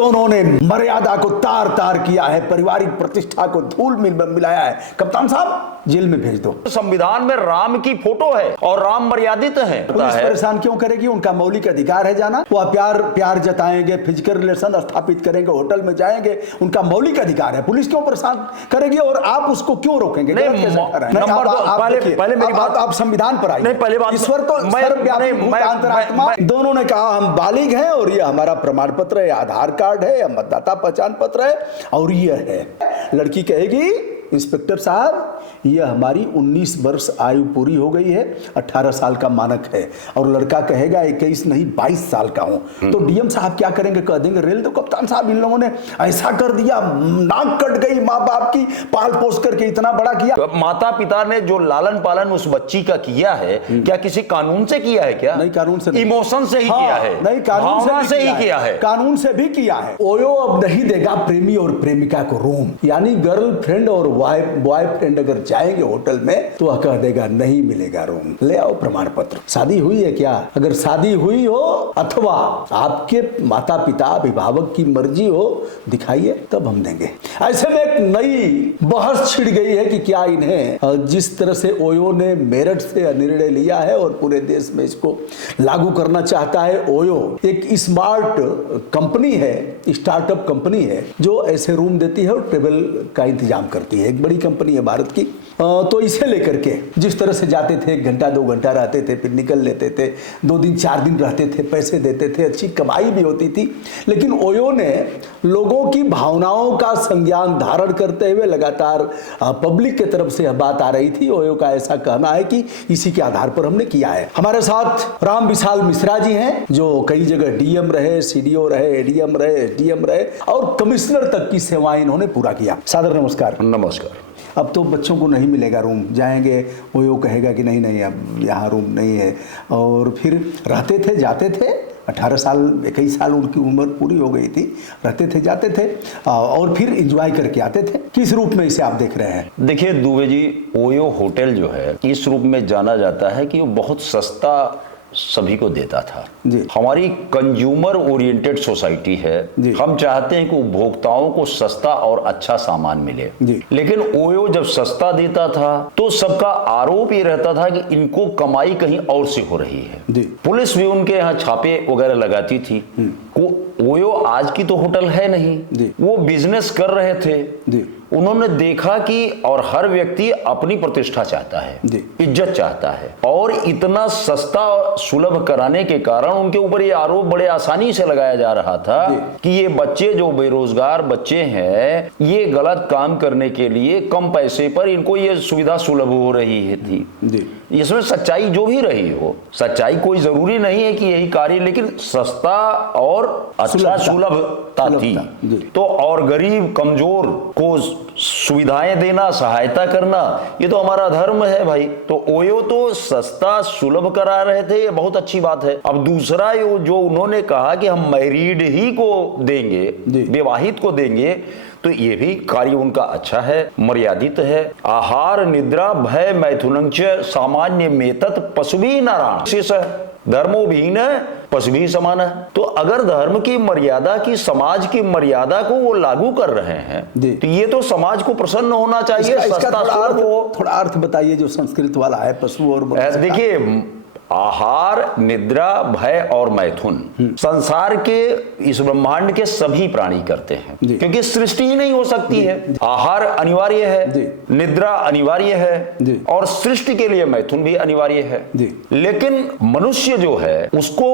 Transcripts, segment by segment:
दोनों ने मर्यादा को तार तार किया है, पारिवारिक प्रतिष्ठा को धूल मिलाया है। कप्तान साहब जेल में भेज दो। संविधान में राम की फोटो है और राम मर्यादित है। पुलिस परेशान क्यों करेगी? उनका मौलिक अधिकार है जाना। वो प्यार जताएंगे, फिजिकल रिलेशन स्थापित करेंगे, होटल में जाएंगे, उनका मौलिक अधिकार है। पुलिस क्यों परेशान करेगी और आप उसको क्यों रोकेंगे? पहले मेरी बात, आप संविधान पर आइए। पहले बात, ईश्वर तो अंतरात्मा, दोनों ने कहा हम बालिग हैं और ये हमारा प्रमाण पत्र है, आधार कार्ड है, मतदाता पहचान पत्र है और ये है। लड़की कहेगी इंस्पेक्टर साहब ये हमारी 19 वर्ष आयु पूरी हो गई है, 18 साल का मानक है। और लड़का कहेगा 21 नहीं 22 साल का हूं। तो डीएम साहब क्या करेंगे? कह देंगे रेल दो कप्तान साहब, इन लोगों ने ऐसा कर दिया, नाक कट गई माँ बाप की, पाल पोस करके इतना बड़ा किया। तो माता पिता ने जो लालन पालन उस बच्ची का किया है, क्या किसी कानून से किया है? क्या नहीं, कानून से, इमोशन से ही किया है। नहीं, कानून से ही किया है, कानून से भी किया है। ओयो अब नहीं देगा प्रेमी और प्रेमिका को रूम, यानी गर्लफ्रेंड और बॉयफ्रेंड अगर जाएंगे होटल में तो वह कह देगा नहीं मिलेगा रूम, ले आओ प्रमाण पत्र। शादी हुई है क्या? अगर शादी हुई हो अथवा आपके माता पिता अभिभावक की मर्जी हो दिखाइए, तब हम देंगे। ऐसे में एक नई बहस छिड़ गई है कि क्या इन्हें जिस तरह से ओयो ने मेरठ से निर्णय लिया है और पूरे देश में इसको लागू करना चाहता है। ओयो एक स्मार्ट कंपनी है, स्टार्टअप कंपनी है जो ऐसे रूम देती है और टेबल का इंतजाम करती है। एक बड़ी कंपनी है भारत की। तो इसे लेकर के जिस तरह से जाते थे, 1 घंटा 2 घंटा रहते थे, फिर निकल लेते थे, 2 दिन 4 दिन रहते थे, पैसे देते थे, अच्छी कमाई भी होती थी। लेकिन ओयो ने लोगों की भावनाओं का संज्ञान धारण करते हुए लगातार पब्लिक के तरफ से यह बात आ रही थी। ओयो का ऐसा कहना है कि इसी के आधार पर हमने किया है। हमारे साथ राम विशाल मिश्रा जी हैं जो कई जगह डीएम रहे, सीडीओ रहे, एडीएम रहे, एसडीएम रहे और कमिश्नर तक की सेवाएं इन्होंने पूरा किया। सादर नमस्कार। नमस्कार। अब तो बच्चों को नहीं मिलेगा रूम, जाएंगे वो कहेगा कि नहीं अब यहाँ रूम नहीं है। और फिर रहते थे जाते थे, 18 साल 21 साल उनकी उम्र पूरी हो गई थी, रहते थे जाते थे और फिर एंजॉय करके आते थे। किस रूप में इसे आप देख रहे हैं? देखिए दुबे जी, ओयो होटल जो है इस रूप में जाना जाता है कि वो बहुत सस्ता सभी को देता था। हमारी कंज्यूमर ओरिएंटेड सोसाइटी है, हम चाहते हैं कि उपभोक्ताओं को सस्ता और अच्छा सामान मिले। लेकिन ओयो जब सस्ता देता था तो सबका आरोप ये रहता था कि इनको कमाई कहीं और से हो रही है। पुलिस भी उनके यहाँ छापे वगैरह लगाती थी। ओयो आज की तो होटल है नहीं, वो बिजनेस कर रहे थे। उन्होंने देखा कि और हर व्यक्ति अपनी प्रतिष्ठा चाहता है, इज्जत चाहता है, और इतना सस्ता सुलभ कराने के कारण उनके ऊपर ये आरोप बड़े आसानी से लगाया जा रहा था कि ये बच्चे जो बेरोजगार बच्चे हैं ये गलत काम करने के लिए कम पैसे पर इनको ये सुविधा सुलभ हो रही है थी। इसमें सच्चाई जो भी रही हो, सच्चाई कोई जरूरी नहीं है कि यही कार्य, लेकिन सस्ता और अच्छा सुलभता थी। तो और गरीब कमजोर को सुविधाएं देना, सहायता करना, ये तो हमारा धर्म है भाई। तो ओयो तो सस्ता सुलभ करा रहे थे, ये बहुत अच्छी बात है। अब दूसरा जो उन्होंने कहा कि हम मैरिड ही को देंगे, विवाहित को देंगे, तो ये भी कार्य उनका अच्छा है, मर्यादित है। आहार निद्रा भय मैथुनंच सामान्य मेतत पशुभी नारायण शेष धर्मो भी न पशुभी समान है। तो अगर धर्म की मर्यादा की, समाज की मर्यादा को वो लागू कर रहे हैं तो ये तो समाज को प्रसन्न होना चाहिए। इसका थोड़ा अर्थ बताइए जो संस्कृत वाला है पशु और। देखिए, आहार निद्रा भय और मैथुन संसार के इस ब्रह्मांड के सभी प्राणी करते हैं, क्योंकि सृष्टि ही नहीं हो सकती है। आहार अनिवार्य है, निद्रा अनिवार्य है और सृष्टि के लिए मैथुन भी अनिवार्य है। लेकिन मनुष्य जो है उसको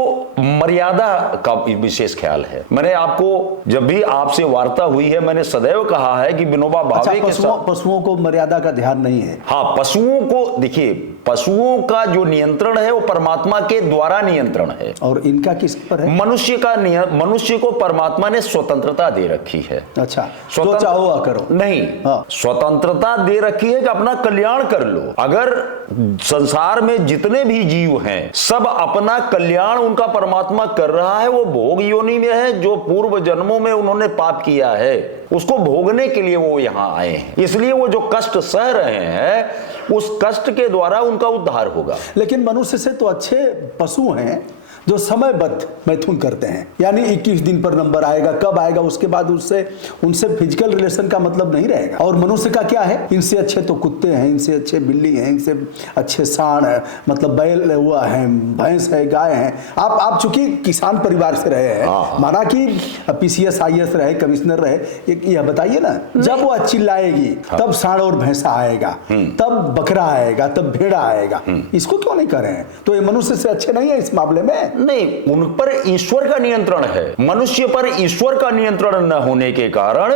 मर्यादा का विशेष ख्याल है। मैंने आपको जब भी आपसे वार्ता हुई है मैंने सदैव कहा है कि विनोबा भावे के साथ पशुओं को मर्यादा का ध्यान नहीं है। हाँ, पशुओं को देखिए, पशुओं का जो नियंत्रण है वो परमात्मा के द्वारा नियंत्रण है। और इनका किस पर है? मनुष्य को परमात्मा ने स्वतंत्रता दे रखी है। अच्छा, जो चाहो करो नहीं, स्वतंत्रता दे रखी है कि अपना कल्याण कर लो। अगर संसार में जितने भी जीव हैं सब अपना कल्याण उनका परमात्मा कर रहा है, वो भोग योनि में है, जो पूर्व जन्मों में उन्होंने पाप किया है उसको भोगने के लिए वो यहां आए हैं। इसलिए वो जो कष्ट सह रहे हैं उस कष्ट के द्वारा उनका उद्धार होगा। लेकिन मनुष्य से तो अच्छे पशु हैं जो समयबद्ध मैथुन करते हैं, यानी 21 दिन पर नंबर आएगा, कब आएगा उसके बाद उनसे फिजिकल रिलेशन का मतलब नहीं रहेगा। और मनुष्य का क्या है, इनसे अच्छे तो कुत्ते हैं, इनसे अच्छे बिल्ली हैं, इनसे अच्छे सांड है, मतलब बैल हुआ है, भैंस है, गाय है। आप चूंकि किसान परिवार से रहे हैं, माना कि PCS IAS रहे, कमिश्नर रहे, यह बताइए ना, जब वो चिल्लाएगी तब सांड और भैंसा आएगा, तब बकरा आएगा, तब भेड़ा आएगा। इसको क्यों नहीं कर रहे हैं? तो ये मनुष्य से अच्छे नहीं है इस मामले में? नहीं, उन पर ईश्वर का नियंत्रण है, मनुष्य पर ईश्वर का नियंत्रण न होने के कारण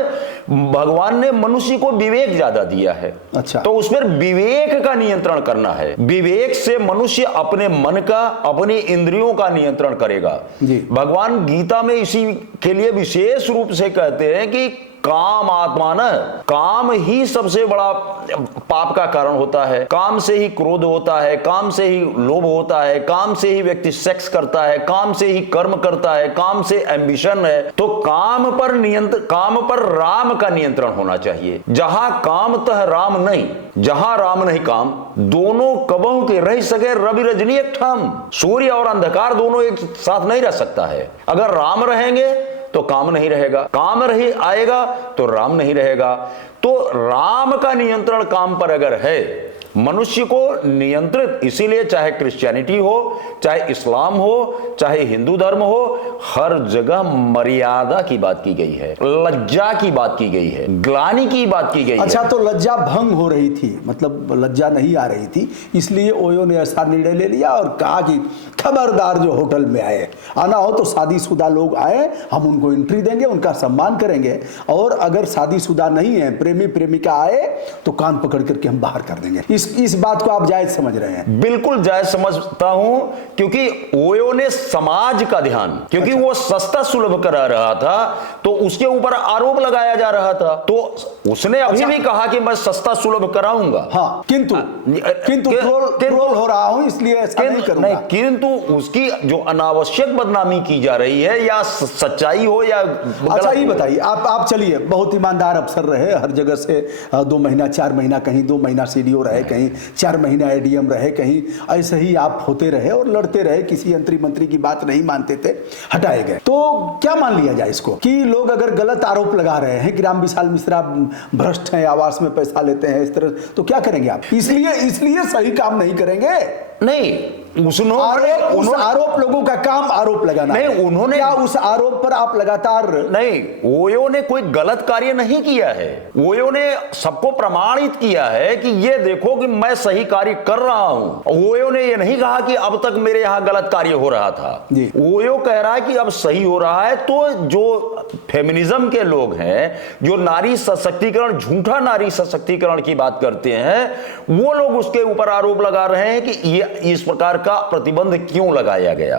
भगवान ने मनुष्य को विवेक ज्यादा दिया है। अच्छा, तो उस पर विवेक का नियंत्रण करना है। विवेक से मनुष्य अपने मन का, अपनी इंद्रियों का नियंत्रण करेगा। भगवान गीता में इसी के लिए विशेष रूप से कहते हैं कि काम आत्मा न, काम ही सबसे बड़ा पाप का कारण होता है। काम से ही क्रोध होता है, काम से ही लोभ होता है, काम से ही व्यक्ति सेक्स करता है, काम से ही कर्म करता है, काम से एम्बिशन है। तो काम पर राम का नियंत्रण होना चाहिए। जहां काम तह राम नहीं, जहां राम नहीं काम, दोनों कबहू के रह सके रवि रजनी एक ठाम। सूर्य और अंधकार दोनों एक साथ नहीं रह सकता है। अगर राम रहेंगे तो काम नहीं रहेगा, काम रही आएगा तो राम नहीं रहेगा। तो राम का नियंत्रण काम पर अगर है, मनुष्य को नियंत्रित, इसीलिए चाहे क्रिश्चियनिटी हो, चाहे इस्लाम हो, चाहे हिंदू धर्म हो, हर जगह मर्यादा की बात की गई है, लज्जा की बात की गई है, ग्लानि की बात की गई है। अच्छा, तो लज्जा भंग हो रही थी, मतलब लज्जा नहीं आ रही थी, इसलिए ओयो ने ऐसा निर्णय ले लिया और कहा कि खबरदार जो होटल में आना हो तो शादीशुदा लोग आए, हम उनको एंट्री देंगे, उनका सम्मान करेंगे, और अगर शादीशुदा नहीं है, प्रेमी प्रेमिका आए तो कान पकड़ करके हम बाहर कर देंगे। इस बात को आप जायज समझ रहे हैं? बिल्कुल जायज समझता हूं, क्योंकि ओयो ने समाज का ध्यान, क्योंकि वो सस्ता सुलभ करा रहा था तो उसके ऊपर आरोप लगाया जा रहा था, तो उसने अभी भी कहा कि मैं सस्ता सुलभ कराऊंगा। हाँ, किंतु ट्रोल हो रहा हूं इसलिए ऐसा नहीं करूंगा। नहीं, किंतु उसकी जो अनावश्यक बदनामी की जा रही है, या सच्चाई हो या अच्छा, ये बताइए, आप चलिए, बहुत ईमानदार अफसर रहे, हर जगह से 2 महीना 4 महीना, कहीं 2 महीना CDO रहे, कहीं 4 महीना ADM रहे, कहीं ऐसे ही आप होते रहे और लड़ते रहे, किसी मंत्री की बात नहीं मानते थे, हटाए गए। तो क्या मान लिया जाए इसको कि लोग अगर गलत आरोप लगा रहे हैं कि रामविशाल मिश्रा भ्रष्ट हैं, आवास में पैसा लेते हैं, इस तरह, तो क्या करेंगे आप? इसलिए सही काम नहीं करेंगे? नहीं, उस आरोप लोगों का काम आरोप लगाना नहीं, है। उन्होंने क्या उस आरोप पर आप लगातार? नहीं, ओयो ने कोई गलत कार्य नहीं किया है। ओयो ने सबको प्रमाणित किया है कि ये देखो कि मैं सही कार्य कर रहा हूं। ओयो ने ये नहीं कहा कि अब तक मेरे यहां गलत कार्य हो रहा था। ओयो कह रहा है कि अब सही हो रहा है। तो जो फेमिनिज्म के लोग हैं, जो नारी सशक्तिकरण, झूठा नारी सशक्तिकरण की बात करते हैं, वो लोग उसके ऊपर आरोप लगा रहे हैं कि ये इस प्रकार का प्रतिबंध क्यों लगाया गया।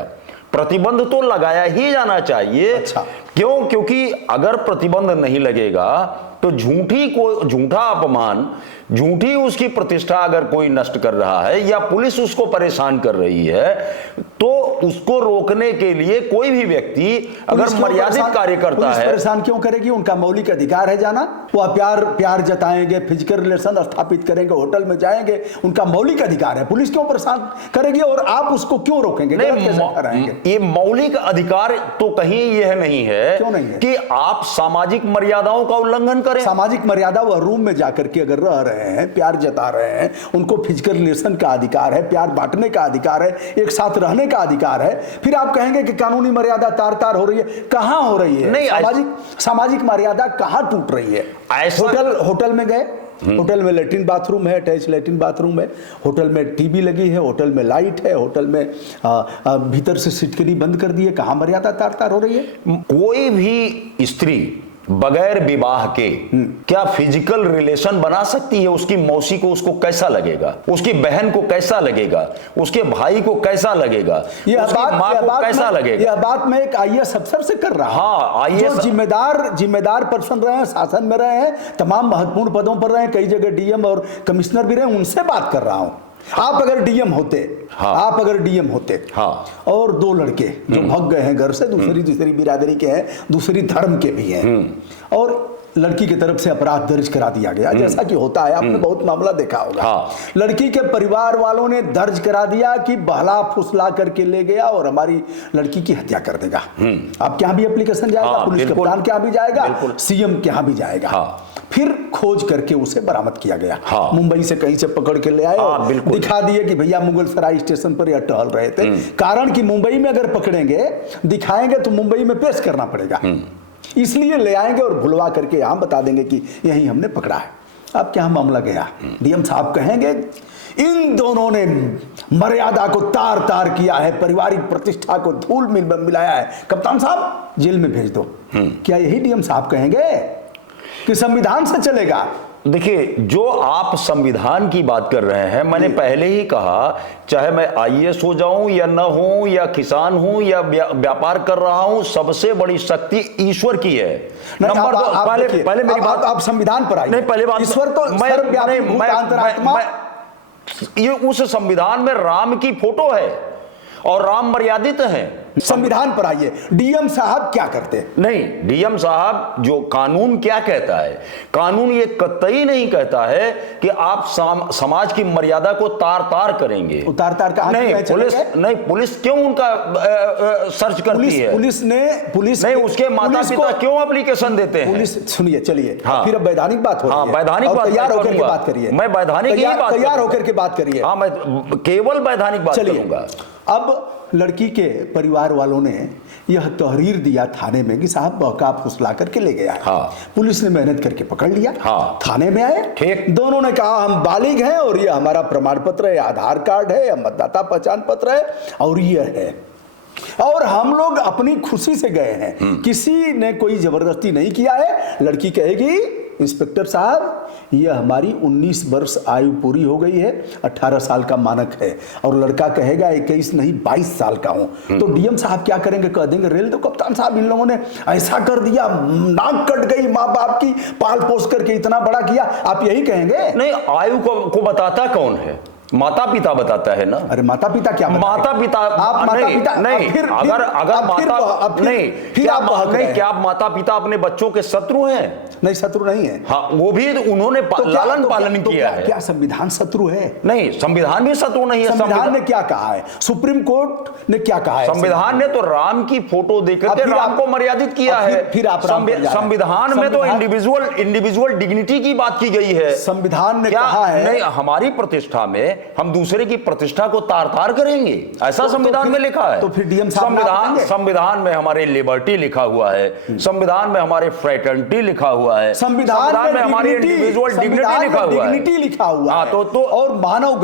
प्रतिबंध तो लगाया ही जाना चाहिए। अच्छा। क्यों? क्योंकि अगर प्रतिबंध नहीं लगेगा तो झूठा अपमान, झूठी उसकी प्रतिष्ठा अगर कोई नष्ट कर रहा है या पुलिस उसको परेशान कर रही है, तो उसको रोकने के लिए कोई भी व्यक्ति अगर मर्यादित कार्य करता है, परेशान क्यों करेगी? उनका मौलिक अधिकार है जाना, वो प्यार जताएंगे, फिजिकल रिलेशन स्थापित करेंगे, होटल में जाएंगे, उनका मौलिक अधिकार है। पुलिस क्यों परेशान करेगी और आप उसको क्यों रोकेंगे? ये मौलिक अधिकार तो कहीं यह नहीं है, क्यों नहीं है? कि आप सामाजिक मर्यादाओं का उल्लंघन करें। सामाजिक मर्यादा, वह रूम में जाकर के अगर रह रहे हैं, प्यार जता रहे हैं, उनको फिजिकल रिलेशन का अधिकार है, प्यार बांटने का अधिकार है, एक साथ रहने का अधिकार है, फिर आप कहेंगे कि कानूनी मर्यादा तार हो रही है? कहां हो रही है? नहीं, सामाजिक मर्यादा कहां टूट रही है? होटल में गए, होटल में लेट्रिन बाथरूम है, अटैच लेट्रिन बाथरूम है, होटल में टीवी लगी है, होटल में लाइट है, होटल में भीतर से सिटकरी बंद कर दी है, कहां मर्यादा तार हो रही है? कोई भी स्त्री बगैर विवाह के क्या फिजिकल रिलेशन बना सकती है? उसकी मौसी को उसको कैसा लगेगा? उसकी बहन को कैसा लगेगा? उसके भाई को कैसा लगेगा? उसकी माँ को कैसा लगेगा? यह बात मैं एक IAS अफसर से कर रहा हूं। हाँ, IAS जिम्मेदार पर्सन रहे हैं, शासन में रहे हैं, तमाम महत्वपूर्ण पदों पर रहे हैं, कई जगह DM और कमिश्नर भी रहे, उनसे बात कर रहा हूं। आप अगर DM होते, हाँ, और 2 लड़के जो भग गए हैं घर से, दूसरी बिरादरी के हैं, दूसरी धर्म के भी हैं, और लड़की की तरफ से अपराध दर्ज करा दिया गया, जैसा कि होता है, आपने बहुत मामला देखा होगा। हाँ। लड़की के परिवार वालों ने दर्ज करा दिया कि बहला फुसला करके ले गया और हमारी लड़की की हत्या कर देगा। आपके यहाँ भी एप्लीकेशन जाएगा, हाँ, पुलिस बिल्कुल। कप्तान के यहाँ भी जाएगा, बिल्कुल। सीएम के यहाँ भी जाएगा। हाँ। फिर खोज करके उसे बरामद किया गया। हाँ। मुंबई से कहीं से पकड़ के ले आए हाँ, और बिल्कुल। दिखा दिए कि भैया मुगलसराय स्टेशन पर यह टहल रहे थे। कारण कि मुंबई में अगर पकड़ेंगे, दिखाएंगे तो मुंबई में पेश करना पड़ेगा, इसलिए ले आएंगे और भुलवा करके यहाँ बता देंगे कि यही हमने पकड़ा है। अब क्या मामला गया, डीएम साहब कहेंगे इन दोनों ने मर्यादा को तार तार किया है, पारिवारिक प्रतिष्ठा को धूल मिलाया है, कप्तान साहब जेल में भेज दो। क्या यही डीएम साहब कहेंगे कि संविधान से चलेगा? देखिए, जो आप संविधान की बात कर रहे हैं, मैंने पहले ही कहा, चाहे मैं आईएएस हो जाऊं या न हूं, या किसान हूं या व्यापार कर रहा हूं, सबसे बड़ी शक्ति ईश्वर की है। नंबर दो, पहले मेरी बात, आप संविधान पर आइए। नहीं, पहले बात, ईश्वर तो सर्वव्यापी भूत अंतरात्मा। ये उस संविधान में राम की फोटो है और राम मर्यादित है। संविधान पर आइए, डीएम साहब क्या करते हैं? नहीं, डीएम साहब जो कानून क्या कहता है, कानून ये कतई नहीं कहता है कि आप समाज की मर्यादा को तार तार करेंगे। तार तार का नहीं, पुलिस क्यों उनका सर्च करती है? पुलिस नहीं, उसके माता पिता क्यों एप्लीकेशन देते हैं? पुलिस, सुनिए, चलिए। हाँ। फिर अब वैधानिक बात हो रही है। हाँ, वैधानिक बात तैयार होकर के बात करिए। मैं वैधानिक तैयार होकर के बात करिए। हाँ, मैं केवल वैधानिक बात करूंगा। अब लड़की के परिवार वालों ने यह तहरीर दिया थाने में कि साहब बहका फुसला करके ले गया है। हाँ। पुलिस ने मेहनत करके पकड़ लिया। हाँ। थाने में आए, ठीक। दोनों ने कहा हम बालिग हैं और ये हमारा प्रमाण पत्र है, आधार कार्ड है, मतदाता पहचान पत्र है और ये है, और हम लोग अपनी खुशी से गए हैं, किसी ने कोई जबरदस्ती नहीं किया है। लड़की कहेगी इंस्पेक्टर साहब ये हमारी 19 वर्ष आयु पूरी हो गई है, 18 साल का मानक है, और लड़का कहेगा 21 नहीं 22 साल का हूं। तो डीएम साहब क्या करेंगे? कह देंगे रेल दो कप्तान साहब, इन लोगों ने ऐसा कर दिया, नाक कट गई माँ बाप की, पाल पोस करके इतना बड़ा किया। आप यही कहेंगे? नहीं, आयु को बताता कौन है? माता पिता बताता है ना। अरे माता पिता क्या बताएं? माता पिता, आप माता पिता नहीं, फिर अगर माता नहीं, क्या आप माता पिता अपने बच्चों के शत्रु हैं? नहीं, शत्रु नहीं है। हाँ, वो भी उन्होंने लालन पालन किया है। क्या संविधान शत्रु है? नहीं, संविधान भी शत्रु नहीं है। संविधान ने क्या कहा है? सुप्रीम कोर्ट ने क्या कहा है? संविधान ने तो राम की फोटो देकर के राम को मर्यादित किया है। फिर आप संविधान में तो इंडिविजुअल डिग्निटी की बात की गई है। संविधान ने कहा है नहीं, हमारी प्रतिष्ठा में हम दूसरे की प्रतिष्ठा को तार तार करेंगे, ऐसा संविधान में लिखा है। तो फिर डीएम संविधान में हमारे लिबर्टी लिखा हुआ है, संविधान में हमारे फ्रेटर्निटी लिखा हुआ है, संविधान में हमारी इंडिविजुअल डिग्निटी लिखा हुआ है। तो और मानव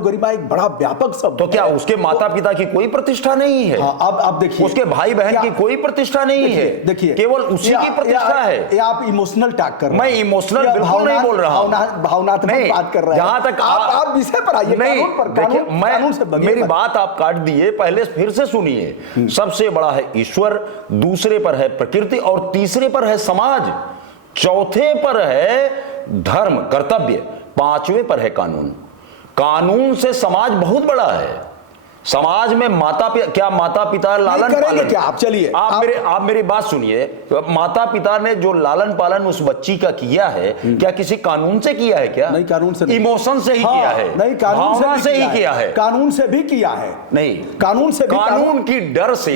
गरिमा एक बड़ा व्यापक शब्द। तो क्या उसके माता पिता की कोई प्रतिष्ठा नहीं है? अब आप देखिए, उसके भाई बहन की कोई प्रतिष्ठा नहीं है। देखिए, केवल उसी की प्रतिष्ठा है। आप इमोशनल टैग कर रहे हैं। मैं इमोशनल बिल्कुल नहीं बोल रहा हूं, भावनात्मक बात कर रहे हैं। जहां तक आप विषय पर आइए। मेरी बात आप काट दिए, पहले फिर से सुनिए। सबसे बड़ा है ईश्वर, दूसरे पर है प्रकृति और तीसरे पर है समाज, चौथे पर है धर्म कर्तव्य, पांचवें पर है कानून। कानून से समाज बहुत बड़ा है। समाज में माता पिता लालन पालन क्या? आप चलिए, आप मेरी बात सुनिए। माता पिता ने जो लालन पालन उस बच्ची का किया है, क्या किसी कानून से किया है? क्या नहीं, कानून से नहीं, इमोशन से ही किया है। नहीं, कानून से ही किया है। कानून से भी किया है। नहीं, कानून से भी, कानून की डर से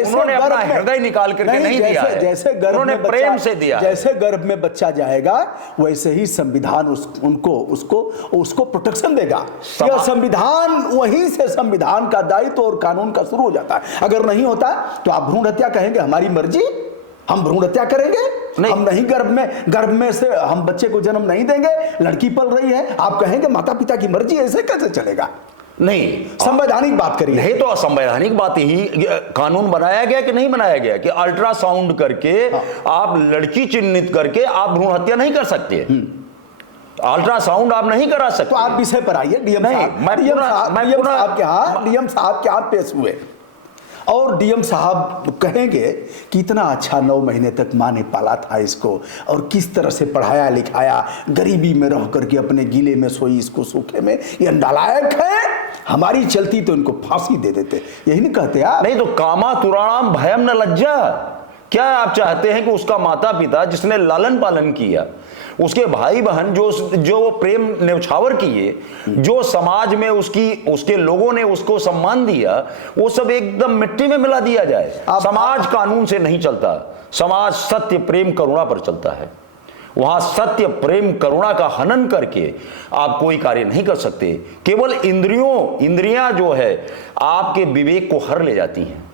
उन्होंने अपना हृदय निकाल करके नहीं दिया है। जैसे गर्भ में प्रेम से दिया, जैसे गर्भ में बच्चा जाएगा वैसे ही संविधान उसको प्रोटेक्शन देगा। यह संविधान, वहीं से संविधान का दायित्व और कानून का शुरू हो जाता है। अगर नहीं होता तो आप भ्रूण हत्या कहेंगे हमारी मर्जी, हम भ्रूण हत्या करेंगे? नहीं। हम नहीं, गर्भ में से हम बच्चे को जन्म नहीं देंगे, लड़की पल रही है, आप कहेंगे माता पिता की मर्जी, ऐसे कैसे चलेगा? नहीं, संवैधानिक बात करिए। नहीं तो असंवैधानिक बात ही कानून बनाया गया कि नहीं बनाया गया कि अल्ट्रासाउंड करके आप लड़की चिन्हित करके आप भ्रूण हत्या नहीं कर सकते, अल्ट्रासाउंड आप नहीं करा सकते। तो आप विषय पर आइए। डीएम साहब के हाथ पेश हुए और डीएम साहब कहेंगे कि इतना अच्छा 9 महीने तक माँ ने पाला था इसको, और किस तरह से पढ़ाया लिखाया, गरीबी में रह करके अपने गीले में सोई, इसको सूखे में, ये नालायक है, हमारी चलती तो इनको फांसी दे देते। यही नहीं कहते आप? नहीं तो कामा तुराणाम भयम न लज्जा, क्या आप चाहते हैं कि उसका माता पिता जिसने लालन पालन किया, उसके भाई बहन जो प्रेम न्यौछावर किए, जो समाज में उसके लोगों ने उसको सम्मान दिया, वो सब एकदम मिट्टी में मिला दिया जाए? समाज कानून से नहीं चलता, समाज सत्य प्रेम करुणा पर चलता है। वहां सत्य प्रेम करुणा का हनन करके आप कोई कार्य नहीं कर सकते। केवल इंद्रियां जो है आपके विवेक को हर ले जाती हैं।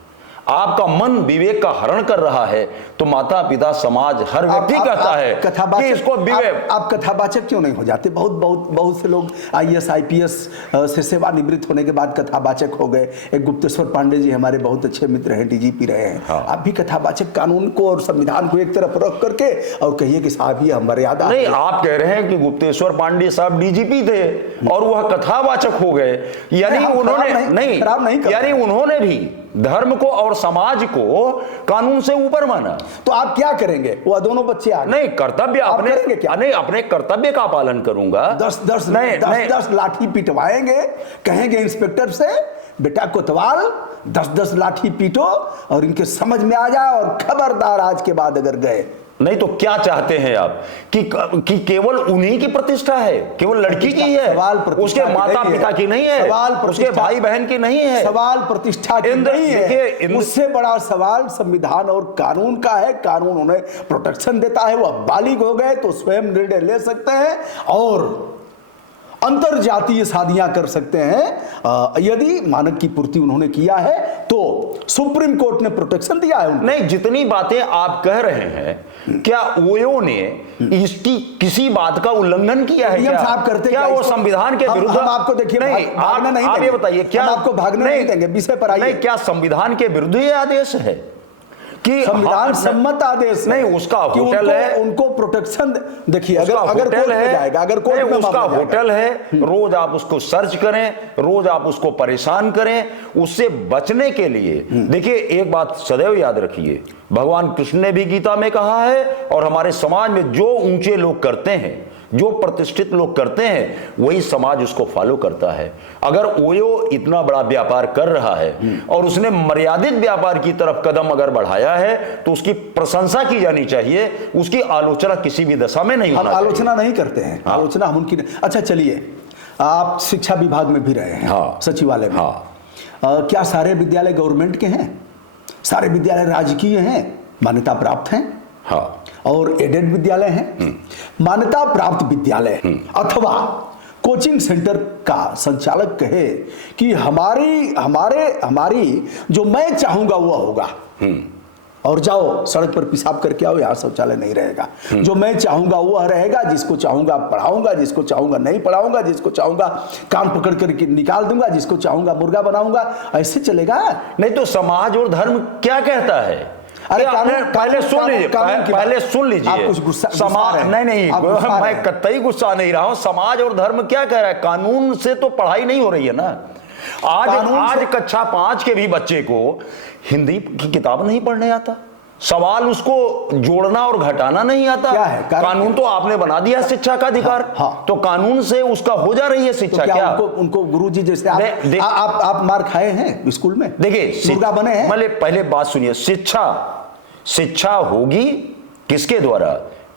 आपका मन विवेक का हरण कर रहा है तो माता पिता समाज हर व्यक्ति कहता है कि इसको विवेक। आप कथावाचक क्यों नहीं हो जाते? बहुत से लोग IAS IPS से सेवानिवृत्त होने के बाद कथावाचक हो गए। एक गुप्तेश्वर पांडे जी हमारे बहुत अच्छे मित्र हैं, DGP रहे हैं। हाँ। आप भी कथावाचक कानून को और संविधान को एक तरफ रख करके और कहिए कि साहब ये मर्यादा नहीं। आप कह रहे हैं कि गुप्तेश्वर पांडे साहब DGP थे और वह कथावाचक हो गए, यानी उन्होंने भी धर्म को और समाज को कानून से ऊपर माना। तो आप क्या करेंगे? वो दोनों बच्चे आ नहीं, कर्तव्य अपने कर्तव्य का पालन करूंगा। 10 लाठी पिटवाएंगे, कहेंगे इंस्पेक्टर से बेटा कोतवाल 10 लाठी पीटो और इनके समझ में आ जाए और खबरदार आज के बाद अगर गए। नहीं तो क्या चाहते हैं आप कि केवल उन्हीं की प्रतिष्ठा है, केवल लड़की की है, उसके माता पिता की नहीं है, उसके भाई बहन की नहीं है। सवाल प्रतिष्ठा की नहीं है, उससे बड़ा सवाल संविधान और कानून का है। कानून उन्हें प्रोटेक्शन देता है, वह बालिग हो गए तो स्वयं निर्णय ले सकते हैं और अंतरजातीय शादियां कर सकते हैं। यदि मानक की पूर्ति उन्होंने किया है तो सुप्रीम कोर्ट ने प्रोटेक्शन दिया है। नहीं, जितनी बातें आप कह रहे हैं, क्या ओयो ने इसकी किसी बात का उल्लंघन किया है? आप करते क्या वो संविधान के विरुद्ध? हम आपको देखिए नहीं, आप ये बताइए, क्या आपको भागने नहीं देंगे विषय पर आइए। नहीं, क्या संविधान के विरुद्ध ये आदेश है कि संविधान सम्मत आदेश नहीं? उसका होटल है, उनको प्रोटेक्शन। देखिए अगर कोर्ट में जाएगा, अगर कोर्ट में उसका होटल है, रोज आप उसको सर्च करें, रोज आप उसको परेशान करें, उससे बचने के लिए देखिए एक बात सदैव याद रखिए, भगवान कृष्ण ने भी गीता में कहा है और हमारे समाज में जो ऊंचे लोग करते हैं, जो प्रतिष्ठित लोग करते हैं, वही समाज उसको फॉलो करता है। अगर ओयो इतना बड़ा व्यापार कर रहा है और उसने मर्यादित व्यापार की तरफ कदम अगर बढ़ाया है तो उसकी प्रशंसा की जानी चाहिए, उसकी आलोचना किसी भी दशा में नहीं होना चाहिए। आलोचना नहीं करते हैं। हाँ। आलोचना हम उनकी। अच्छा चलिए, आप शिक्षा विभाग में भी रहे हैं। हाँ। सचिवालय में। हाँ। क्या सारे विद्यालय गवर्नमेंट के हैं? सारे विद्यालय राजकीय हैं, मान्यता प्राप्त हैं? हाँ। और एडेड विद्यालय हैं? मान्यता प्राप्त विद्यालय अथवा कोचिंग सेंटर का संचालक कहे कि हमारी जो मैं चाहूंगा वो होगा, और जाओ सड़क पर पेशाब करके आओ, यहाँ शौचालय नहीं रहेगा। जो मैं चाहूंगा वो रहेगा, जिसको चाहूंगा पढ़ाऊंगा, जिसको चाहूंगा नहीं पढ़ाऊंगा, जिसको चाहूंगा कान पकड़ कर निकाल दूंगा, जिसको चाहूंगा मुर्गा बनाऊंगा। ऐसे चलेगा? नहीं तो समाज और धर्म क्या कहता है? अरे पहले सुन लीजिए। आप कुछ गुस्सा नहीं, मैं कतई गुस्सा नहीं रहा हूं। समाज और धर्म क्या कह रहा है? कानून से तो पढ़ाई नहीं हो रही है ना। आज कक्षा 5 के भी बच्चे को हिंदी की किताब नहीं पढ़ने आता, सवाल उसको जोड़ना और घटाना नहीं आता। क्या है? कानून तो आपने बना दिया शिक्षा का अधिकार। हाँ। तो कानून से उसका हो जा रही है शिक्षा। तो क्या उनको गुरुजी जैसे आप मार खाए हैं स्कूल में? देखिए मुर्गा बने हैं। पहले बात सुनिए, शिक्षा होगी किसके द्वारा?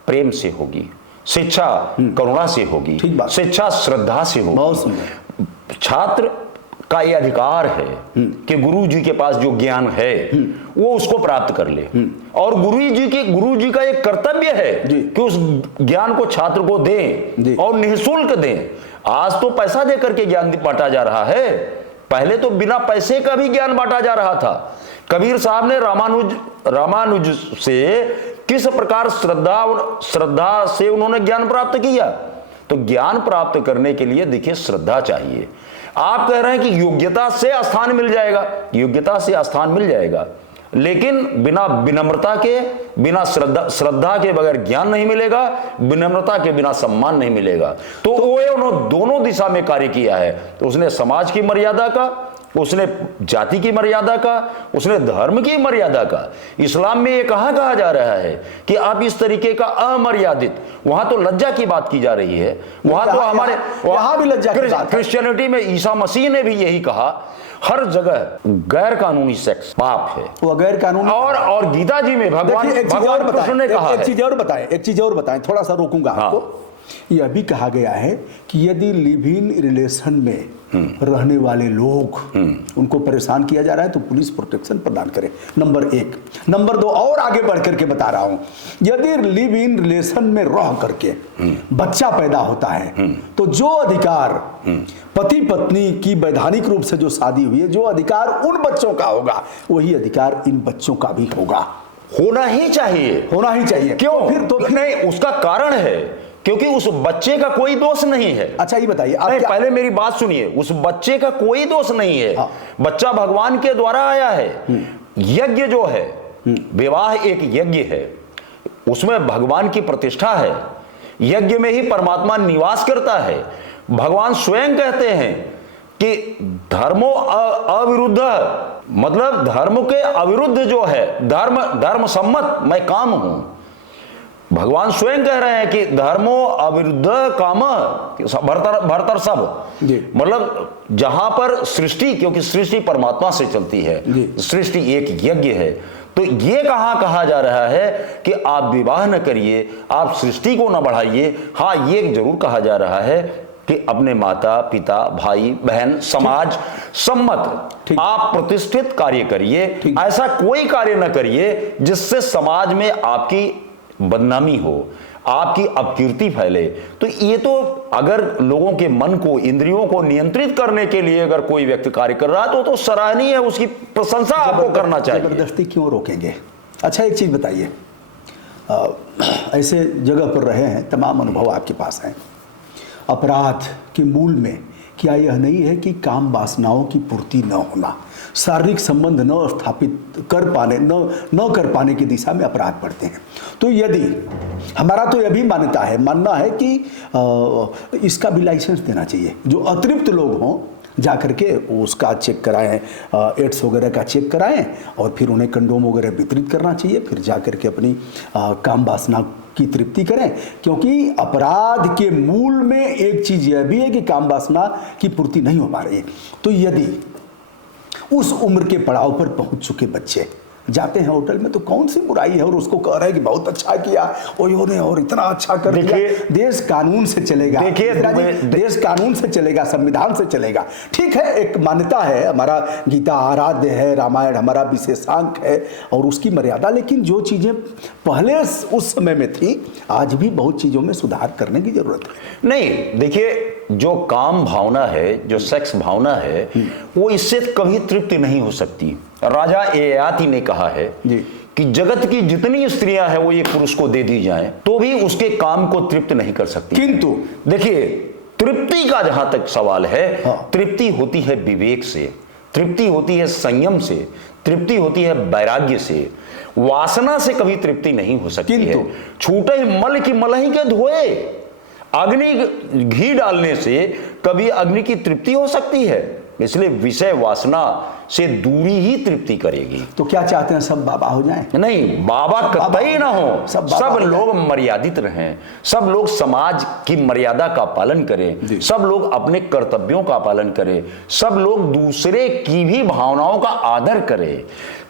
प्रेम से होगी, शिक्षा करुणा से होगी, शिक्षा श्रद्धा से होगी। छात्र का यह अधिकार है कि गुरु जी के पास जो ज्ञान है वो उसको प्राप्त कर ले, और गुरु जी का एक कर्तव्य है कि उस ज्ञान को छात्र को दें और निःशुल्क दें। आज तो पैसा देकर के ज्ञान बांटा जा रहा है, पहले तो बिना पैसे का भी ज्ञान बांटा जा रहा था। कबीर साहब ने रामानुज से किस प्रकार श्रद्धा से उन्होंने ज्ञान प्राप्त किया। तो ज्ञान प्राप्त करने के लिए देखिए श्रद्धा चाहिए। आप कह रहे हैं कि योग्यता से स्थान मिल जाएगा, योग्यता से स्थान मिल जाएगा, लेकिन बिना विनम्रता के, बिना श्रद्धा के बगैर ज्ञान नहीं मिलेगा, विनम्रता के बिना सम्मान नहीं मिलेगा। तो उन्होंने दोनों दिशा में कार्य किया है। तो उसने समाज की मर्यादा का, उसने जाति की मर्यादा का, उसने धर्म की मर्यादा का। इस्लाम में ये कहा जा रहा है कि आप इस तरीके का अमर्यादित, वहां तो लज्जा की बात की जा रही है, वहां तो हमारे वहां भी लज्जा की बात। क्रिश्चियनिटी में ईसा मसीह ने भी यही कहा, हर जगह गैर कानूनी सेक्स पाप है, वो गैर कानूनी। और गीता जी में भगवान कृष्ण ने कहा एक चीज और बताएं, थोड़ा सा रोकूंगा आपको। यह भी कहा गया है कि यदि लिव इन रिलेशन में रहने वाले लोग उनको परेशान किया जा रहा है तो पुलिस प्रोटेक्शन प्रदान करे, नंबर 1। नंबर 2, और आगे बढ़ करके बता रहा हूं, यदि लिव इन रिलेशन में रह करके बच्चा पैदा होता है तो जो अधिकार पति पत्नी की वैधानिक रूप से जो शादी हुई है, जो अधिकार उन बच्चों का होगा वही अधिकार इन बच्चों का भी होगा। होना ही चाहिए, होना ही चाहिए। क्यों? फिर तो नहीं, उसका कारण है क्योंकि उस बच्चे का कोई दोष नहीं है। अच्छा ये बताइए, पहले मेरी बात सुनिए, उस बच्चे का कोई दोष नहीं है। हाँ। बच्चा भगवान के द्वारा आया है। यज्ञ जो है, विवाह एक यज्ञ है, उसमें भगवान की प्रतिष्ठा है, यज्ञ में ही परमात्मा निवास करता है। भगवान स्वयं कहते हैं कि धर्मो अविरुद्ध, मतलब धर्म के अविरुद्ध जो है, धर्म सम्मत मैं काम हूं। भगवान स्वयं कह रहे हैं कि धर्मो अविरुद्ध काम भरतर सब, मतलब जहां पर सृष्टि, क्योंकि सृष्टि परमात्मा से चलती है, सृष्टि एक यज्ञ है, तो ये कहा जा रहा है कि आप विवाह न करिए, आप सृष्टि को न बढ़ाइए। हाँ, ये जरूर कहा जा रहा है कि अपने माता पिता भाई बहन समाज सम्मत आप प्रतिष्ठित कार्य करिए, ऐसा कोई कार्य न करिए जिससे समाज में आपकी बदनामी हो, आपकी अपकीर्ति फैले। तो ये तो अगर लोगों के मन को, इंद्रियों को नियंत्रित करने के लिए अगर कोई व्यक्ति कार्य कर रहा है तो सराहनीय है, उसकी प्रशंसा आपको करना चाहिए। जबरदस्ती क्यों रोकेंगे? अच्छा एक चीज बताइए, ऐसे जगह पर रहे हैं, तमाम अनुभव आपके पास हैं, अपराध के मूल में क्या यह नहीं है कि काम वासनाओं की पूर्ति न होना, शारीरिक संबंध न स्थापित कर पाने, न कर पाने की दिशा में अपराध बढ़ते हैं? तो यदि हमारा तो यह भी मानना है कि इसका भी लाइसेंस देना चाहिए, जो अतृप्त लोग हों जाकर के उसका चेक कराएं, एड्स वगैरह का चेक कराएं और फिर उन्हें कंडोम वगैरह वितरित करना चाहिए, फिर जाकर के अपनी काम वासना की तृप्ति करें। क्योंकि अपराध के मूल में एक चीज यह भी है कि काम वासना की पूर्ति नहीं हो पा रही है। तो यदि उस उम्र के पड़ाव पर पहुंच चुके बच्चे जाते हैं होटल में तो कौन सी बुराई है, और उसको कह रहा है कि बहुत अच्छा किया उन्होंने और इतना अच्छा कर दिया। देश कानून से चलेगा, देश कानून से चलेगा, संविधान से चलेगा। ठीक है, एक मान्यता है, हमारा गीता आराध्य है, रामायण हमारा विशेषांक है और उसकी मर्यादा, लेकिन जो चीजें पहले उस समय में थी आज भी बहुत चीजों में सुधार करने की जरूरत है। नहीं, देखिए, जो काम भावना है, जो सेक्स भावना है, वो इससे कभी तृप्ति नहीं हो सकती। राजा ययाति ने कहा है कि जगत की जितनी स्त्रियां हैं वो ये पुरुष को दे दी जाएं तो भी उसके काम को तृप्त नहीं कर सकती। किंतु देखिए, तृप्ति का जहां तक सवाल है, तृप्ति होती है विवेक से, तृप्ति होती है संयम से, तृप्ति होती है वैराग्य से। वासना से कभी तृप्ति नहीं हो सकती है। छूटे मल की मलही के धोए, अग्नि घी डालने से कभी अग्नि की तृप्ति हो सकती है? इसलिए विषय वासना से दूरी ही तृप्ति करेगी। तो क्या चाहते हैं, सब बाबा हो जाएं? नहीं, बाबा कतई ना हो, सब लोग मर्यादित रहें, सब लोग समाज की मर्यादा का पालन करें, सब लोग अपने कर्तव्यों का पालन करें, सब लोग दूसरे की भी भावनाओं का आदर करें।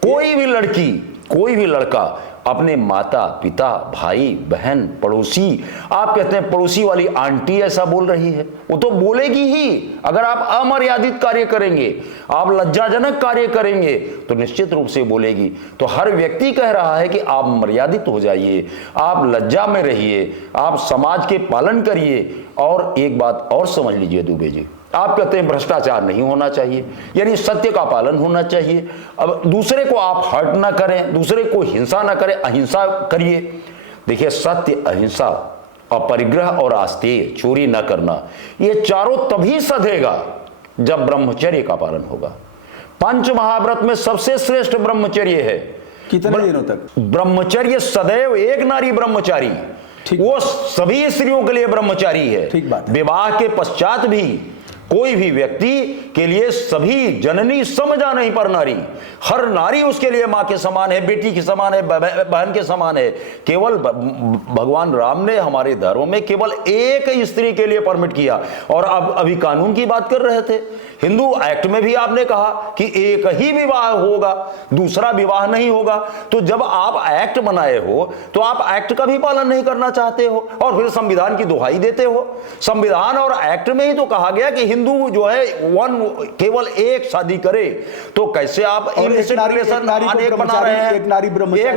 कोई भी लड़की, कोई भी लड़का अपने माता पिता भाई बहन पड़ोसी, आप कहते हैं पड़ोसी वाली आंटी ऐसा बोल रही है, वो तो बोलेगी ही। अगर आप अमर्यादित कार्य करेंगे, आप लज्जाजनक कार्य करेंगे तो निश्चित रूप से बोलेगी। तो हर व्यक्ति कह रहा है कि आप मर्यादित हो जाइए, आप लज्जा में रहिए, आप समाज के पालन करिए। और एक बात और समझ लीजिए दुबे जी, आप कहते हैं भ्रष्टाचार नहीं होना चाहिए, यानी सत्य का पालन होना चाहिए। अब दूसरे को आप हर्ट ना करें, दूसरे को हिंसा ना करें, अहिंसा करिए। देखिए, सत्य, अहिंसा, अपरिग्रह और आस्तेय, चोरी ना करना, ये चारों तभी सधेगा जब ब्रह्मचर्य का पालन होगा। पंच महाव्रत में सबसे श्रेष्ठ ब्रह्मचर्य है। कितने दिनों तक? ब्रह्मचर्य सदैव एक नारी ब्रह्मचारी, वो सभी स्त्रियों के लिए ब्रह्मचारी है। ठीक बात है। विवाह के पश्चात भी कोई भी व्यक्ति के लिए सभी जननी समझा नहीं पर नारी, हर नारी उसके लिए मां के समान है, बेटी के समान है, बहन के समान है। केवल भगवान राम ने हमारे धर्म में केवल एक स्त्री के लिए परमिट किया। और अब अभी कानून की बात कर रहे थे, हिंदू एक्ट में भी आपने कहा कि एक ही विवाह होगा, दूसरा विवाह नहीं होगा। तो जब आप एक्ट बनाए हो तो आप एक्ट का भी पालन नहीं करना चाहते हो और फिर संविधान की दुहाई देते हो। संविधान और एक्ट में ही तो कहा गया कि हिंदू जो है केवल एक शादी करे, तो कैसे आप इलिसिट रिलेशन अनेक बना रहे हैं? एक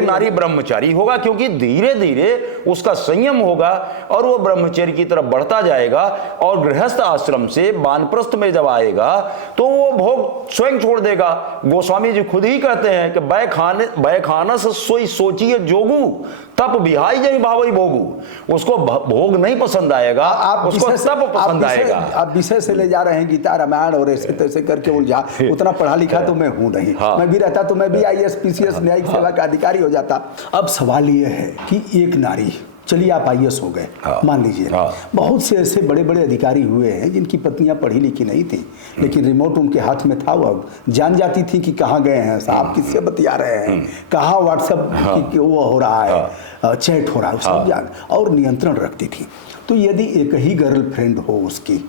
नारी ब्रह्मचारी होगा, क्योंकि धीरे धीरे उसका संयम होगा और वो ब्रह्मचर्य की तरफ बढ़ता जाएगा और गृहस्थ आश्रम से वानप्रस्थ में जब आएगा तो वो भोग स्वयं छोड़ देगा। गोस्वामी जी खुद ही कहते हैं कि बै खानस सोई सोचिए जोगू, तप बिहाई जई भावई भोगू। उसको भोग नहीं पसंद आएगा, उसको तप पसंद आएगा। आप विषय से ले जा रहे हैं गीता रामायण और ऐसे तैसे करके उलझा। उतना पढ़ा लिखा तो मैं हूं नहीं। हाँ। मैं भी रहता तो मैं भी IAS PCS न्यायिक सेवा का अधिकारी हो जाता। अब सवाल यह है कि एक नारी, चलिए आप IAS हो गए, मान लीजिए, बहुत से ऐसे बड़े बड़े अधिकारी हुए हैं जिनकी पत्नियां पढ़ी लिखी नहीं थी, लेकिन रिमोट उनके हाथ में था, वो जान जाती थी कि कहाँ गए हैं साहब, किससे बतिया रहे हैं, कहाँ व्हाट्सएप वो हो रहा है, चैट हो रहा है, सब जान और नियंत्रण रखती थी। तो यदि एक ही गर्लफ्रेंड हो उसकी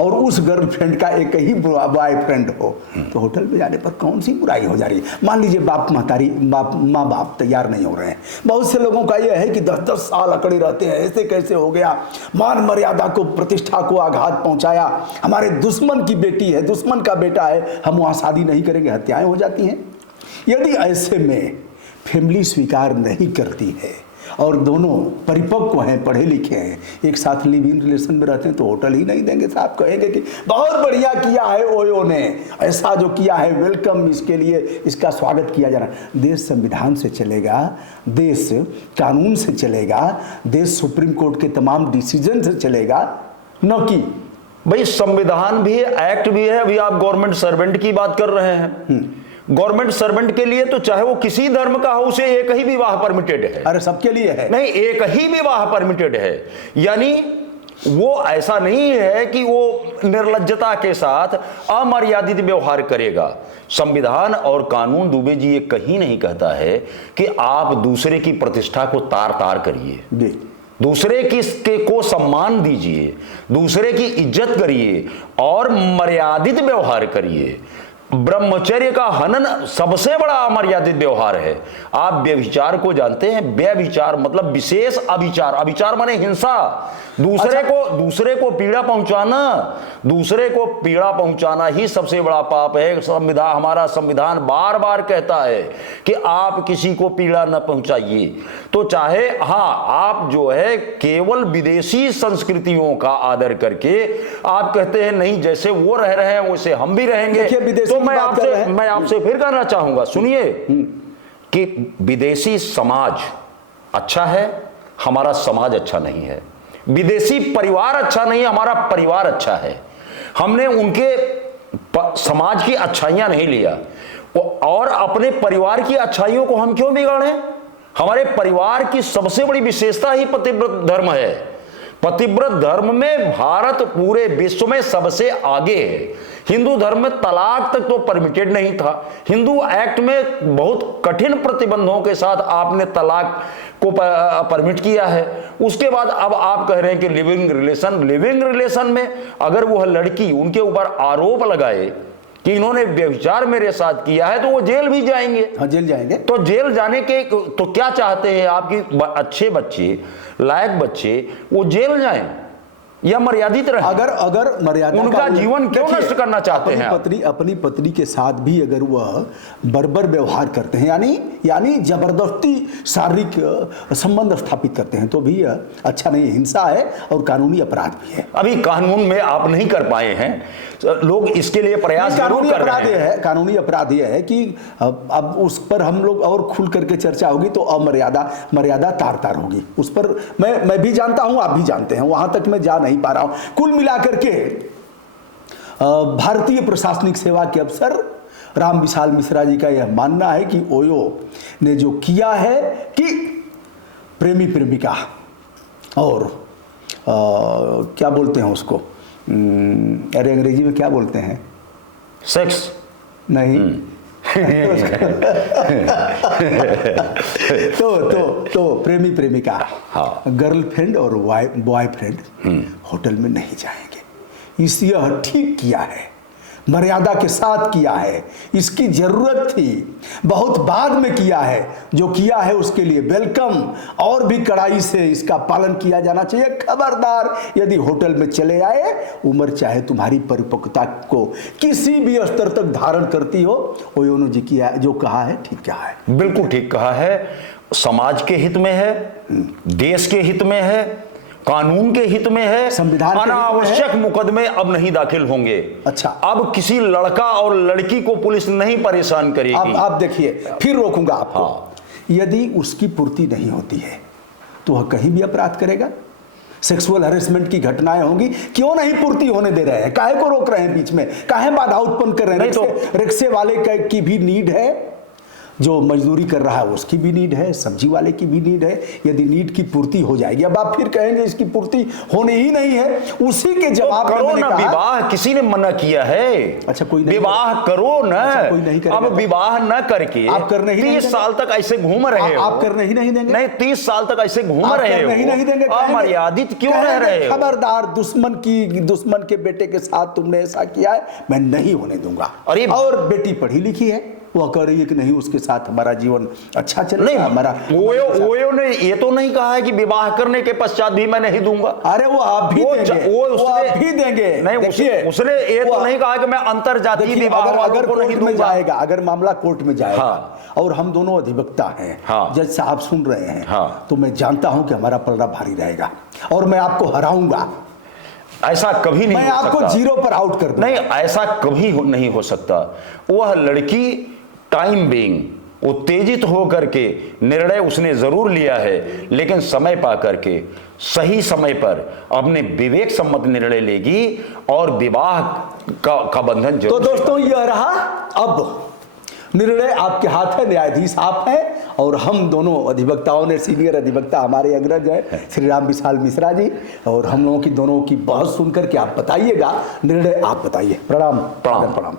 और उस गर्लफ्रेंड का एक ही बॉयफ्रेंड हो तो होटल में जाने पर कौन सी बुराई हो जा रही है? मान लीजिए माँ बाप तैयार नहीं हो रहे हैं। बहुत से लोगों का यह है कि 10-10 साल अकड़े रहते हैं, ऐसे कैसे हो गया, मान मर्यादा को, प्रतिष्ठा को आघात पहुंचाया, हमारे दुश्मन की बेटी है, दुश्मन का बेटा है, हम वहाँ शादी नहीं करेंगे, हत्याएं हो जाती हैं। यदि ऐसे में फैमिली स्वीकार नहीं करती है और दोनों परिपक्व हैं, पढ़े लिखे हैं, एक साथ लिव इन रिलेशन में रहते हैं, तो होटल ही नहीं देंगे साहब। कहेंगे कि बहुत बढ़िया किया है ओयो ने, ऐसा जो किया है वेलकम, इसके लिए इसका स्वागत किया जा रहा है। देश संविधान से चलेगा, देश कानून से चलेगा, देश सुप्रीम कोर्ट के तमाम डिसीजन से चलेगा, न कि भाई संविधान भी है, एक्ट भी है। अभी आप गवर्नमेंट सर्वेंट की बात कर रहे हैं। गवर्नमेंट सर्वेंट के लिए तो चाहे वो किसी धर्म का हो, उसे एक ही विवाह परमिटेड है। अरे सबके लिए है? नहीं, एक ही विवाह परमिटेड है। यानी वो ऐसा नहीं है कि वो निर्लज्जता के साथ अमर्यादित व्यवहार करेगा। संविधान और कानून, दुबे जी, ये कहीं नहीं कहता है कि आप दूसरे की प्रतिष्ठा को तार तार करिए, दूसरे को सम्मान दीजिए, दूसरे की इज्जत करिए और मर्यादित व्यवहार करिए। ब्रह्मचर्य का हनन सबसे बड़ा अमर्यादित व्यवहार है। आप व्यभिचार को जानते हैं? व्यभिचार मतलब विशेष अभिचार, अभिचार माने हिंसा, दूसरे को पीड़ा पहुंचाना, दूसरे को पीड़ा पहुंचाना ही सबसे बड़ा पाप है। हमारा संविधान बार बार कहता है कि आप किसी को पीड़ा न पहुंचाइए। तो चाहे आप जो है केवल विदेशी संस्कृतियों का आदर करके आप कहते हैं नहीं, जैसे वो रह रहे हैं वैसे हम भी रहेंगे, तो मैं आपसे फिर कहना चाहूंगा, सुनिए, कि विदेशी समाज अच्छा है, हमारा समाज अच्छा नहीं है। विदेशी परिवार अच्छा नहीं है, हमारा परिवार अच्छा है। हमने उनके समाज की अच्छाइयां नहीं लिया और अपने परिवार की अच्छाइयों को हम क्यों बिगाड़ें? हमारे परिवार की सबसे बड़ी विशेषता ही पतिव्रत धर्म है। पतिव्रत धर्म में भारत पूरे विश्व में सबसे आगे है। हिंदू धर्म में तलाक तक तो परमिटेड नहीं था। हिंदू एक्ट में बहुत कठिन प्रतिबंधों के साथ आपने तलाक को परमिट किया है। उसके बाद अब आप कह रहे हैं कि लिविंग रिलेशन में अगर वह लड़की उनके ऊपर आरोप लगाए कि इन्होंने व्यभिचार मेरे साथ किया है, तो वो जेल भी जाएंगे। हाँ, जेल जाएंगे। तो जेल जाने के तो क्या चाहते हैं आपकी अच्छे बच्चे, लायक बच्चे वो जेल जाएं या मर्यादित रहे? अगर मर्यादा उनका जीवन क्यों नष्ट करना चाहते हैं? अपनी पत्नी के साथ भी अगर वह बर्बर व्यवहार करते हैं, यानी जबरदस्ती शारीरिक संबंध स्थापित करते हैं, तो भी अच्छा नहीं, हिंसा है और कानूनी अपराध भी है। अभी कानून में आप नहीं कर पाए हैं, लोग इसके लिए प्रयास जरूर कर रहे हैं। कानूनी अपराध यह है कि अब उस पर हम लोग और खुल करके चर्चा होगी तो मर्यादा तार तार होगी। उस पर मैं भी जानता हूं, आप भी जानते हैं, वहां तक मैं जा नहीं पा रहा हूं। कुल मिलाकर के भारतीय प्रशासनिक सेवा के अफसर राम विशाल मिश्रा जी का यह मानना है कि ओयो ने जो किया है कि प्रेमी प्रेमिका और क्या बोलते हैं उसको, अरे अंग्रेजी में क्या बोलते हैं, सेक्स नहीं तो प्रेमी प्रेमिका, गर्लफ्रेंड और बॉयफ्रेंड होटल में नहीं जाएंगे। यह ठीक किया है। मर्यादा के साथ किया है, इसकी जरूरत थी, बहुत बाद में किया है, जो किया है उसके लिए वेलकम, और भी कड़ाई से इसका पालन किया जाना चाहिए। खबरदार, यदि होटल में चले आए, उम्र चाहे तुम्हारी परिपक्वता को किसी भी स्तर तक धारण करती हो, ओयो जी किया जो कहा है ठीक कहा है, बिल्कुल ठीक कहा है। समाज के हित में है, देश के हित में है, कानून के हित में है, संविधान अनावश्यक मुकदमे अब नहीं दाखिल होंगे। अच्छा, अब किसी लड़का और लड़की को पुलिस नहीं परेशान करेगी। अब आप देखिए, फिर रोकूंगा आपको। यदि उसकी पूर्ति नहीं होती है तो वह कहीं भी अपराध करेगा। सेक्सुअल हरेसमेंट की घटनाएं होंगी, क्यों नहीं पूर्ति होने दे रहे हैं, काहे को रोक रहे हैं बीच में, काहे बाधा उत्पन्न कर रहे हैं? तो रिक्शे वाले की भी नीड है, जो मजदूरी कर रहा है उसकी भी नीड है, सब्जी वाले की भी नीड है। यदि नीड की पूर्ति हो जाएगी, अब आप फिर कहेंगे इसकी पूर्ति होनी ही नहीं है, उसी के जवाब में मैंने कहा विवाह किसी ने मना किया है? अच्छा, कोई नहीं, विवाह करो ना। अच्छा, कोई नहीं करेगा। अब विवाह न करके आप करने ही 30 साल तक ऐसे घूम रहे हो। आप करने ही नहीं देंगे? नहीं, 30 साल तक ऐसे घूम रहे हो, नहीं देंगे, अमर्यादित क्यों रह रहे हो? खबरदार, दुश्मन के बेटे के साथ तुमने ऐसा किया है, मैं नहीं होने दूंगा। और बेटी पढ़ी लिखी है, वह कह रही है कि नहीं, उसके साथ हमारा जीवन अच्छा चले। नहीं, हमारा ओयो ने ये तो नहीं कहा है कि विवाह करने के पश्चात भी मैं नहीं दूंगा। अरे वो आप भी देंगे, वो आप भी देंगे। नहीं, उसने ये तो नहीं कहा कि मैं अंतरजातीय विवाह अगर कोर्ट में जाएगा, अगर मामला कोर्ट में जाएगा, और हम दोनों अधिवक्ता हैं, जज साहब सुन रहे हैं, तो मैं जानता हूं कि हमारा पलड़ा भारी रहेगा और मैं आपको हराऊंगा। ऐसा कभी नहीं, मैं आपको जीरो पर आउट कर दूंगा। नहीं, ऐसा कभी नहीं हो सकता। वह लड़की टाइम बीइंग उत्तेजित होकर के निर्णय उसने जरूर लिया है, लेकिन समय पा करके सही समय पर अपने विवेक सम्मत निर्णय लेगी और विवाह का बंधन जरूर। तो दोस्तों, यह रहा, अब निर्णय आपके हाथ है, न्यायाधीश आप हैं, और हम दोनों अधिवक्ताओं ने, सीनियर अधिवक्ता हमारे अग्रज है श्री राम विशाल मिश्रा जी, और हम लोगों की दोनों की बहस सुनकर के आप बताइएगा, निर्णय आप बताइए। प्रणाम।